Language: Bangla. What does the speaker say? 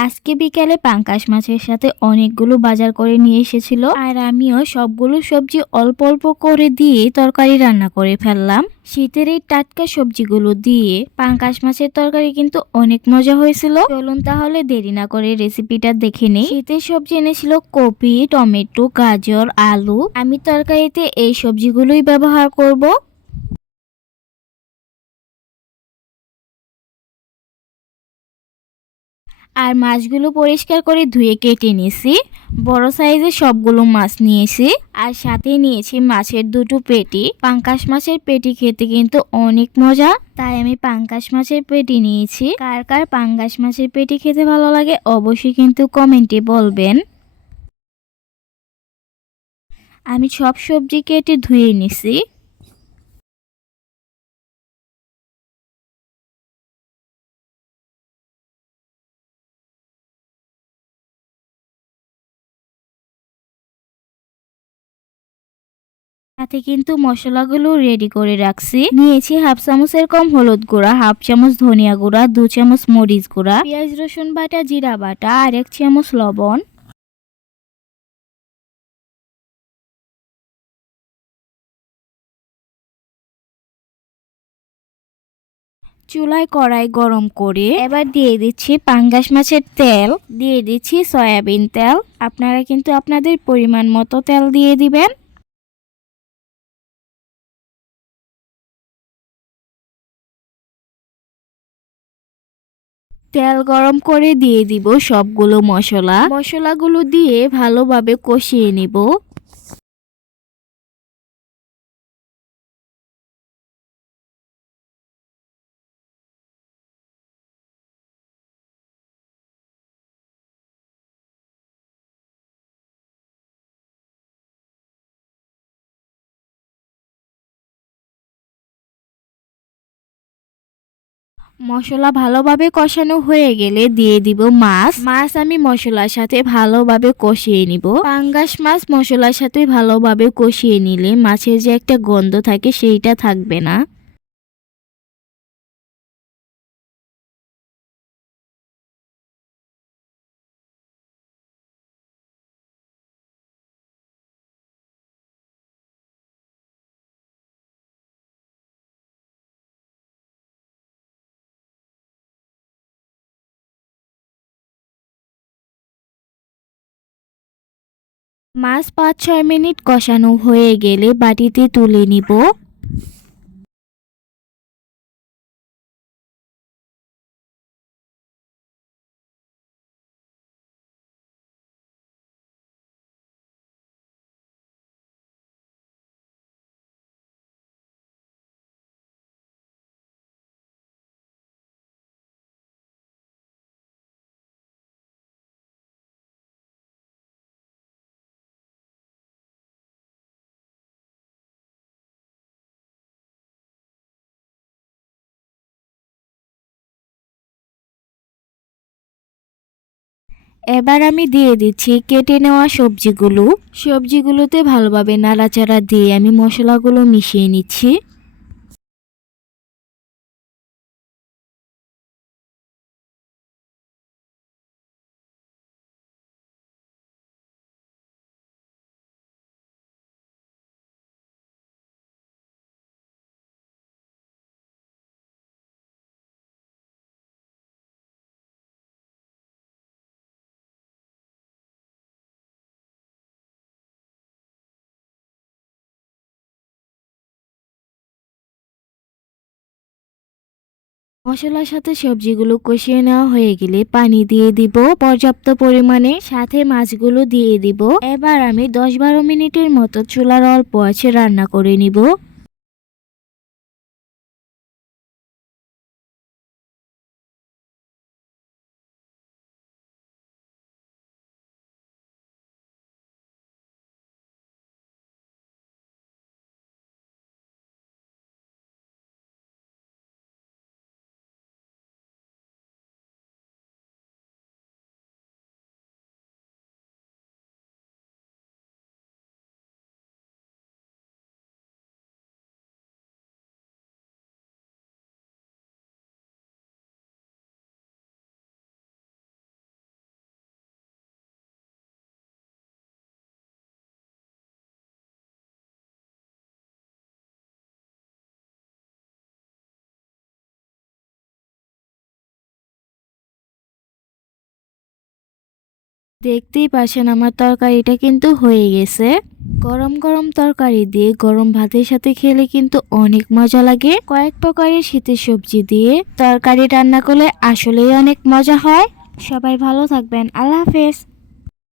আজকে বিকালে পাঙ্কাশ মাছের সাথে অনেকগুলো বাজার করে নিয়ে এসেছিল। আর আমিও সবগুলো সবজি অল্প অল্প করে দিয়ে তরকারি রান্না করে ফেললাম। শীতের এই টাটকা সবজিগুলো দিয়ে পাঙ্কাশ মাছের তরকারি কিন্তু অনেক মজা হয়েছিল। চলুন তাহলে দেরি না করে রেসিপিটা দেখে নেই। শীতের সবজি এনেছিল কপি, টমেটো, গাজর, আলু। আমি তরকারিতে এই সবজিগুলোই ব্যবহার করব। আর মাছগুলো পরিষ্কার করে ধুয়ে কেটে নিয়েছি বড় সাইজের সবগুলো মাছ নিয়েছি আর সাথে নিয়েছি মাছের দুটো পেটি। পাঙ্কাশ মাছের পেটি খেতে কিন্তু অনেক মজা, তাই আমি পাঙ্কাশ মাছের পেটি নিয়েছি। কার কার পাঙ্কাশ মাছের পেটি খেতে ভালো লাগে অবশ্যই কিন্তু কমেন্টে বলবেন। আমি সব সবজি কেটে ধুয়ে নিছি। সাথে কিন্তু মশলাগুলো রেডি করে রাখছি। নিয়েছি হাফ চামচের কম হলুদ গুঁড়া হাফ চামচ ধনিয়া গুঁড়া, দু চামচ মরিচ গুঁড়া, পেঁয়াজ, রসুন বাটা, জিরা বাটা আর এক চামচ লবণ। চুলায় কড়াই গরম করে এবার দিয়ে দিচ্ছি পাঙ্গাস মাছের তেল। দিয়ে দিচ্ছি সয়াবিন তেল। আপনারা কিন্তু আপনাদের পরিমাণ মতো তেল দিয়ে দিবেন। তেল গরম করে দিয়ে দিব সবগুলো মশলা। মশলাগুলো দিয়ে ভালোভাবে কষিয়ে নিব। মশলা ভালোভাবে কষানো হয়ে গেলে দিয়ে দিব মাছ। মাছ আমি মশলার সাথে ভালোভাবে কষিয়ে নিব। পাঙ্গাস মাছ মশলার সাথে ভালোভাবে কষিয়ে নিলে মাছের যে একটা গন্ধ থাকে সেইটা থাকবে না। মাছ পাঁচ ছয় মিনিট কষানো হয়ে গেলে বাটিতে তুলে নিব। এবার আমি দিয়ে দিচ্ছি কেটে নেওয়া সবজিগুলো। সবজিগুলোতে ভালোভাবে নাড়াচাড়া দিয়ে আমি মশলাগুলো মিশিয়ে নিচ্ছি। মশলার সাথে সবজিগুলো কষিয়ে নেওয়া হয়ে গেলে পানি দিয়ে দিব, পর্যাপ্ত পরিমাণে সাথে মাছগুলো দিয়ে দিব। এবার আমি দশ বারো মিনিটের মতো চুলার অল্প আছে রান্না করে নিব। দেখতেই পাচ্ছেন আমার তরকারিটা কিন্তু হয়ে গেছে। গরম গরম তরকারি দিয়ে গরম ভাতের সাথে খেলে কিন্তু অনেক মজা লাগে। কয়েক প্রকারের শীতের সবজি দিয়ে তরকারি রান্না করলে আসলেই অনেক মজা হয়। সবাই ভালো থাকবেন। আল্লাহ হাফেজ।